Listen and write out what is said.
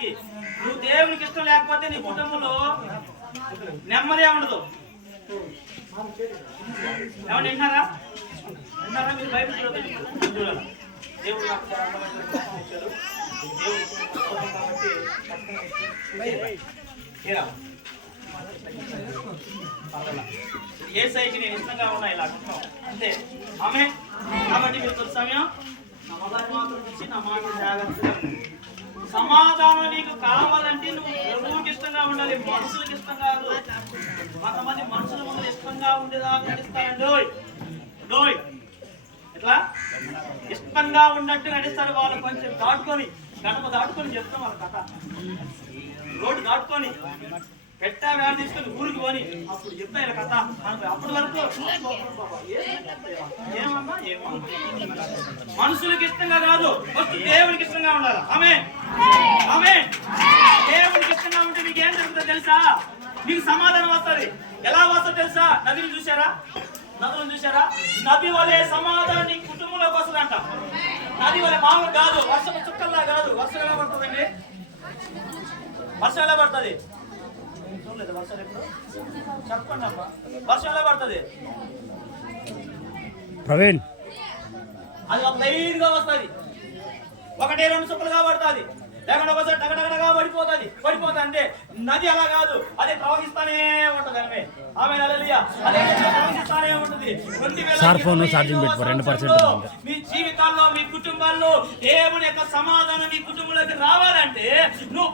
దేవునికి. నువ్వు దేవునికి ఇష్టం లేకపోతే నీ కుటుంబంలో నెమ్మది ఉండదు. ఏమన్నా విన్నారా? విన్నారా? మీరు బైబిల్ చూడాలి. దేవుడు నాకు ఇచ్చారు. దేవుడు ఏ సైకి నేను ఇష్టంగా ఉన్నా ఇలా అంతే. ఆమె కాబట్టి మీరు కొద్ది సమయం నా మొదటి మాత్రం ఇచ్చి నా మాట జాగ్రత్తగా. సమాధానం నీకు కావాలంటే నువ్వు ప్రభువుకి ఇష్టంగా ఉండాలి, మనుషులకు ఇష్టం కాదు. కొంతమంది మనుషుల ముందు ఇష్టంగా ఉండేదాకా నడుస్తారు. ఇట్లా ఇష్టంగా ఉన్నట్టు నడుస్తారు. వాళ్ళు కొంచెం దాటుకొని గడప దాటుకొని చెప్తాం వాళ్ళ కథ. రోడ్డు దాటుకొని పెట్టా వేళ తీసుకొని ఊరికి పోని అప్పుడు చెప్తా ఇలా కథ. అప్పటి వరకు ఏమమ్మా మనుషులకి ఇష్టంగా కాదు, ఫస్ట్ దేవుడికి ఇష్టంగా ఉండాలి. ఆమె దేవుడికి ఇష్టంగా ఉంటే మీకు ఏం జరుగుతుందో తెలుసా? మీకు సమాధానం వస్తుంది. ఎలా వస్తుందో తెలుసా? నదిని చూసారా? నదులను చూసారా? నది వలె సమాధానం నీ కుటుంబంలోకి వస్తుందంట. నది వలె మామూలు కాదు, వర్షం చుక్కల్లా కాదు. వర్షం ఎలా పడుతుందండి? వర్షం ఎలా పడుతుంది? చూడలేదు వర్షం ఎప్పుడు? చెప్పండి అమ్మా, వర్షం ఎలా పడుతుంది? ప్రవీణ్, అది ఒక లైన్గా వస్తుంది. 1-2 చుక్కలుగా పడుతుంది, లేకుండా ఒకసారి డగడగడగా పడిపోతుంది. అంటే నది అలా కాదు, అదే ప్రవహిస్తానే ఉంటది. ఆమె అదే ప్రవహిస్తానే ఉంటది. మీ జీవితాల్లో మీ కుటుంబాల్లో దేవుని యొక్క సమాధానం మీ కుటుంబంలోకి రావాలంటే నువ్వు